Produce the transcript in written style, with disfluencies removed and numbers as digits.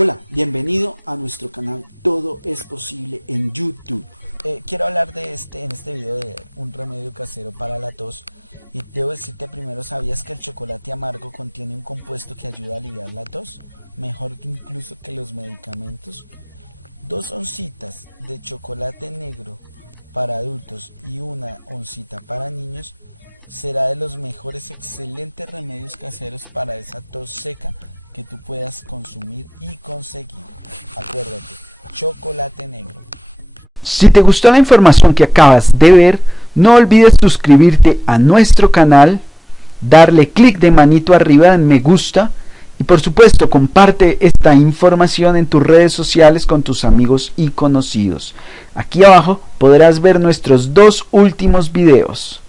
Hola, bienvenido a nuestro canal Todo es Posible en YouTube. Quiero hablar en este video de un remedio casero para la tos. Y debo decirte primero, ¿sabías que el chocolate amargo contiene un compuesto que ayuda a aliviar la tos? Mejor que incluso que los medicamentos. 2 oncitas de chocolate negro para adultos y 1 oncita para niños será de los mejores excelentes remedios caseros para esa tos seca que tú puedas consumir y conseguir. Acuérdate, chocolate negro. Si te gustó la información que acabas de ver, no olvides suscribirte a nuestro canal, darle clic de manito arriba en me gusta y por supuesto comparte esta información en tus redes sociales con tus amigos y conocidos. Aquí abajo podrás ver nuestros 2 últimos videos.